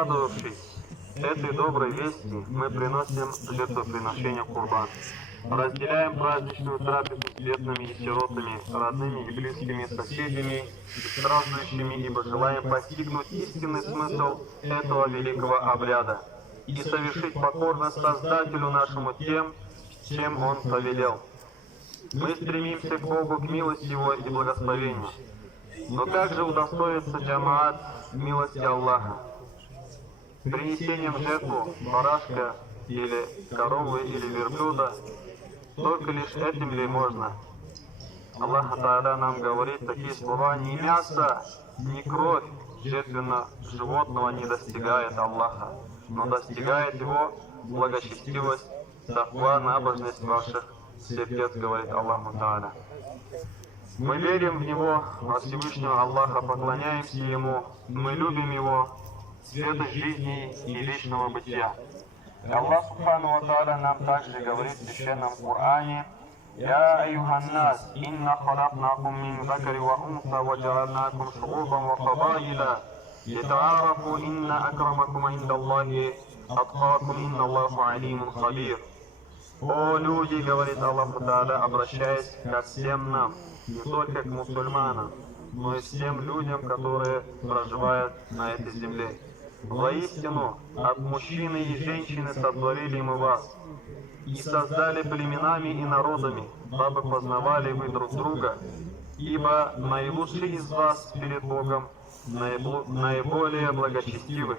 Обрадовавшись этой доброй вести, мы приносим жертвоприношение Курбан. Разделяем праздничную трапезу с бедными и сиротами, родными и близкими, соседями, страждущими, ибо желаем постигнуть истинный смысл этого великого обряда и совершить покорность Создателю нашему тем, чем Он повелел. Мы стремимся к Богу, к милости Его и благословению. Но как же удостоится джамаат милости Аллаха? Принесением в жертву барашка или коровы или верблюда, только лишь этим ли можно? Аллах Та'аля нам говорит такие слова: ни мясо, ни кровь жертвенного животного не достигает Аллаха, но достигает Его благочестивость, таква, набожность ваших сердец, говорит Аллах Та'аля. Мы верим в Него, во Всевышнего Аллаха, поклоняемся Ему, мы любим Его, света жизни и вечного бытия. И Аллах Субхану ва Тааля нам также говорит в Священном Коране: «Я айюханнас, инна халакнакум мин закари ва унса, ва джаалнакум шуубан ва кабаиля, литаарафу инна акрамакум индаллахи аткакум, инна Аллаху алимун хабир». О люди, говорит Аллах Тааля, обращаясь ко всем нам, не только к мусульманам, но и всем людям, которые проживают на этой земле. Воистину, от мужчины и женщины сотворили мы вас, и создали племенами и народами, дабы познавали вы друг друга, ибо наилучший из вас перед Богом наиболее благочестивый,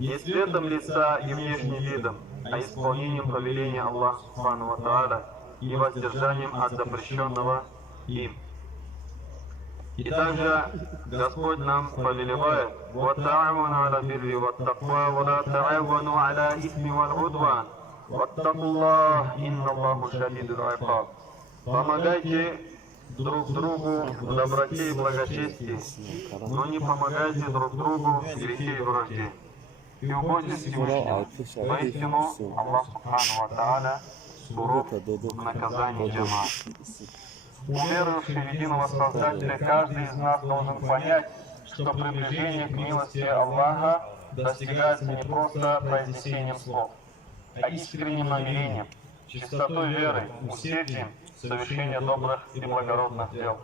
не цветом лица и внешним видом, а исполнением повеления Аллаха Субхану ва Тааля и воздержанием от запрещенного им. И также Господь нам повелевает: «Ватта'авану аля бирри ваттаква, ва ла та'авану аля исми валь удван, ваттакуллах, инна Аллаху шадидуль икаб». Помогайте друг другу в доброте и благочестии, но не помогайте друг другу в грехе и вражде. И угодьте Всевышнему. Воистину, Аллах Субхану ва Тааля суров в наказании джамаат. Уверовавший в единого Создателя, каждый из нас должен понять, что приближение к милости Аллаха достигается не просто произнесением слов, а искренним намерением, чистотой веры, усердием совершения добрых и благородных дел.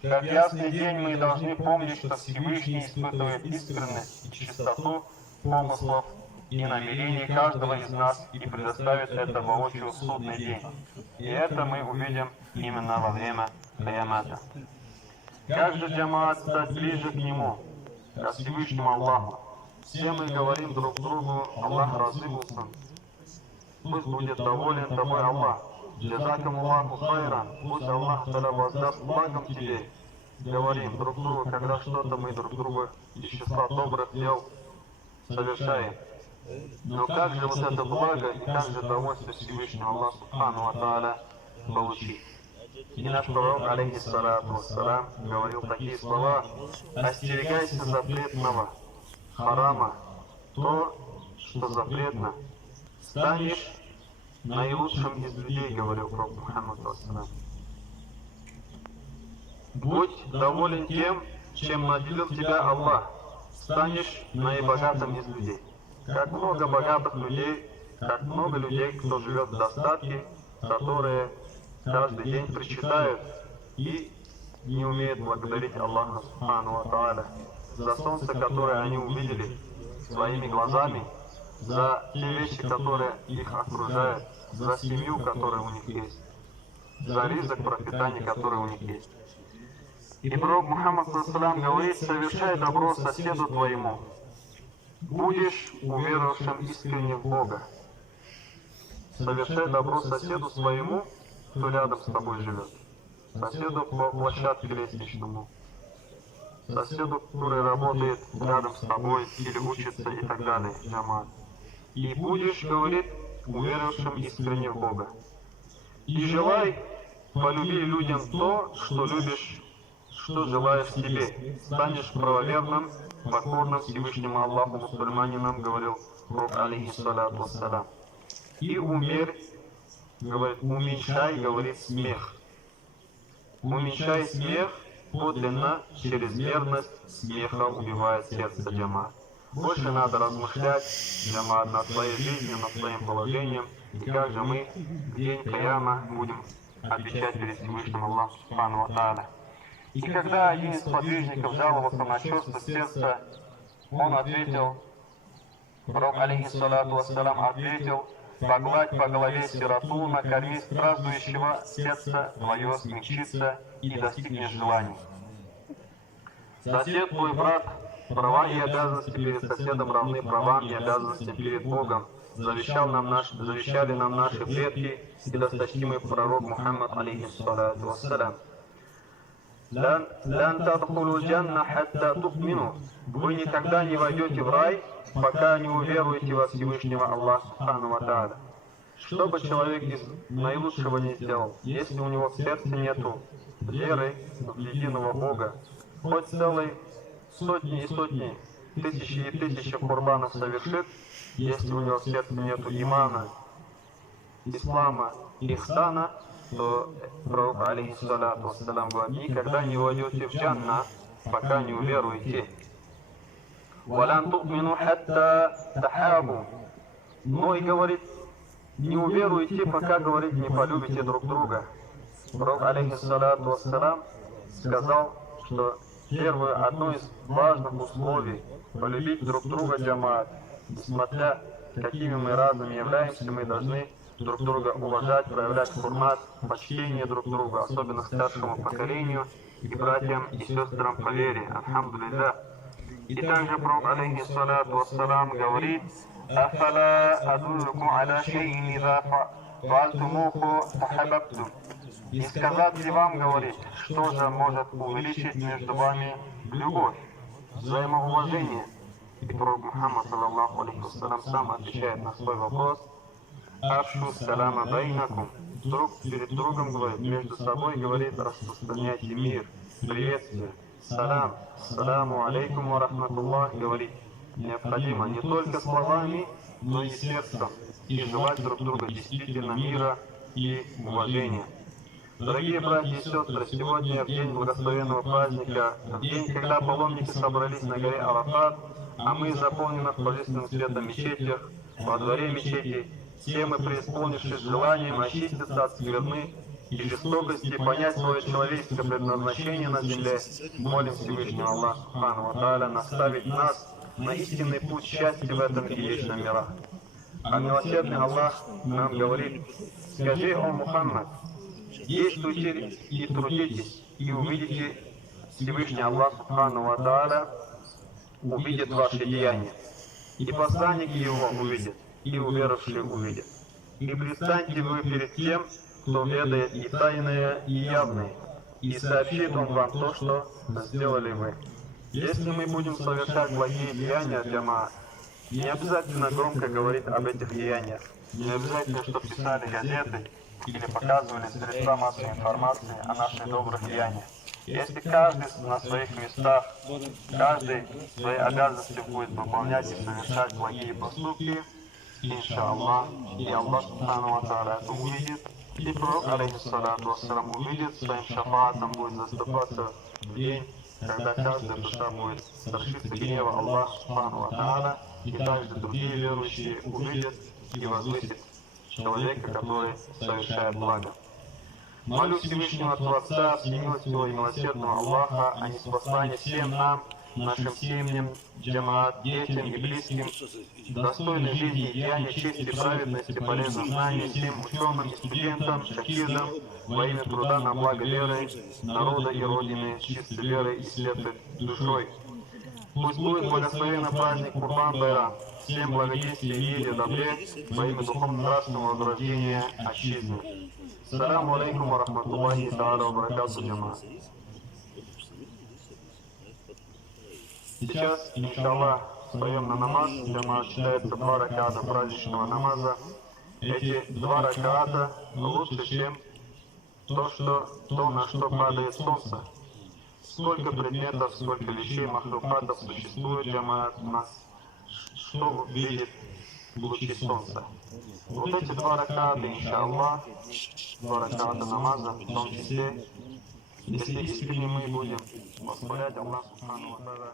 Как ясный день мы должны помнить, что Всевышний испытывает искренность и чистоту помыслов и намерений каждого из нас и предоставит это воочию в судный день. И это мы увидим именно во время Киямата. Как же джамаат стать ближе к Нему, ко Всевышнему Аллаху? Все мы говорим друг другу: Аллах разыгрался, пусть будет доволен тобой Аллах. Джазакам Аллаху хайран, пусть Аллах Та'аля воздаст благом тебе. Говорим друг другу, когда что-то мы друг другу из числа добрых дел совершаем. Но как же вот это благо и как же довольство Всевышнего Аллаха Субхану ва Тааля получить? И наш пророк, алейхиссалату вассалам, говорил такие слова: «Остерегайся запретного, харама, то, что запретно. Станешь наилучшим из людей», говорил пророк Мухаммад. «Будь доволен тем, чем наделил тебя Аллах, станешь наибогатым из людей». Как много богатых людей, как много людей, кто живет в достатке, которые каждый день причитают и не умеют благодарить Аллаха Субхану ва Тааля за солнце, которое они увидели своими глазами, за те вещи, которые их окружают, за семью, которая у них есть, за ризок пропитания, который у них есть. И пророк Мухаммад говорит: «Совершай добро соседу твоему, будешь уверовавшим искренне в Бога». Совершай добро соседу своему, кто рядом с тобой живет. Соседу по площадке лестничному. Соседу, который работает рядом с тобой или учится и так далее. Джамаат. И будешь, говорит, уверовавшим искренне в Бога. И желай, полюби людям то, что любишь, что желаешь себе. Станешь правоверным, покорным Всевышнему Аллаху мусульманином, говорил пророк, алейхиссалату вассалам. И умерь, говорит, уменьшай, говорит, смех. Уменьшай смех, подлинно чрезмерность смеха убивает сердце джамаат. Больше надо размышлять джамаат над своей жизнью, над своим положением, и как же мы в день Кияма будем отвечать перед Всевышним Аллахом Субхану ва Тааля. И когда один из подвижников жаловался на черство сердца, он ответил, пророк алейхиссалату вассалам ответил: погладь по голове сироту, накорми страждущего, сердце твое смягчится и достигнешь желаний. Сосед твой брат, права и обязанности перед соседом равны правам и обязанностям перед Богом. Завещали нам наши предки и досточтимый пророк Мухаммад алейхиссалату вассалам. «Лян тадхулу джанна хатта тухмину». Вы никогда не войдете в рай, пока не уверуете во Всевышнего Аллаха Субхану ва Тааля. Что бы человек из наилучшего не сделал, если у него в сердце нету веры в единого Бога, хоть целые сотни и сотни, тысячи и тысячи курбанов совершит, если у него в сердце нету имана, ислама, ихсана, то пророк алейхиссалату вассалам говорит: никогда не войдете в джанна, пока не уверуете. «Валян ту'мину хатта тахабу». Но и говорит, не уверуете, пока, говорит, не полюбите друг друга. Пророк алейхиссалату вассалам сказал, что одно из важных условий полюбить друг друга джамаат, несмотря какими мы разными являемся, мы должны друг друга уважать, проявлять хурмат, почтение друг другу, особенно старшему поколению и братьям и сестрам по вере. Алхамдулиллах. И также пророк алейхиссалату вассалам говорит: «Афала адуллукум аля шейин иза фа'альтумуху тахаббтум». И сказать ли вам, говорит, что же может увеличить между вами любовь, взаимоуважение? И пророк Мухаммад саллаллаху алейхи вассалам сам отвечает на свой вопрос: «Афшу салама байнакум». Друг перед другом говорит, между собой, говорит, распространяйте мир, приветствие, салам, саламу алейкум ва рахматуллах, говорит, необходимо не только словами, но и сердцем, и желать друг друга действительно мира и уважения. Дорогие братья и сестры, сегодня в день благословенного праздника, в день, когда паломники собрались на горе Арафат, а мы, заполненных божественным светом мечетях, во дворе мечети, все мы, преисполнившись желанием очиститься от скверны и жестокости, понять свое человеческое предназначение на земле, молим Всевышнего Аллаха Субхану ва Тааля наставить нас на истинный путь счастья в этом и вечном мирах. А милосердный Аллах нам говорит: скажи, о Мухаммад, действуйте и трудитесь, и увидите, Всевышний Аллах Субхану ва Тааля увидит ваши деяния, и посланники его увидят, и уверовавшие увидят. И предстаньте вы перед тем, кто ведает и тайное, и явное, и сообщит он вам то, что сделали вы. Если мы будем совершать благие деяния, джамаат, не обязательно громко говорить об этих деяниях, не обязательно, чтобы писали газеты или показывали средства массовой информации о наших добрых деяниях. Если каждый на своих местах, каждый свои обязанности будет выполнять и совершать благие поступки, иншаллах, и Аллах Субхану ва Тааля это увидит, и пророк алейхиссалату вассалам увидит, своим шафаатом будет заступаться в день, когда каждая душа будет страшиться гнева Аллаха Субхану ва Тааля, и также другие верующие увидят и возвысят человека, который совершает благо. Молю Всевышнего Творца, всемилостивого и милосердного Аллаха о ниспослании всем нам, нашим семьям, джамаат, детям и близким, достойной жизни, деяния, чести, праведности, полезных знаний, всем ученым и студентам, шахидам, во имя труда на благо веры, народа и Родины, с чистой верой и светлой душой. Пусть будет благословенный праздник Курбан-Байрам, всем благодействия, мире, добре, во имя духовно-нравственного возрождения отчизны. Саламу алейкум ва рахматуллахи тааля ва баракату, джамаат. Сейчас, иншаллах, встаем на намаз, джамаат, читается 2 раката праздничного намаза. Эти 2 раката лучше, чем то, на что падает солнце. Сколько предметов, сколько вещей, махлукатов существует, джамаат, у нас, что видит лучи солнца. Вот эти 2 раката, иншаллах, 2 раката намаза, в том числе, если искренне мы будем восхвалять Аллаха Субхану ва Тааля.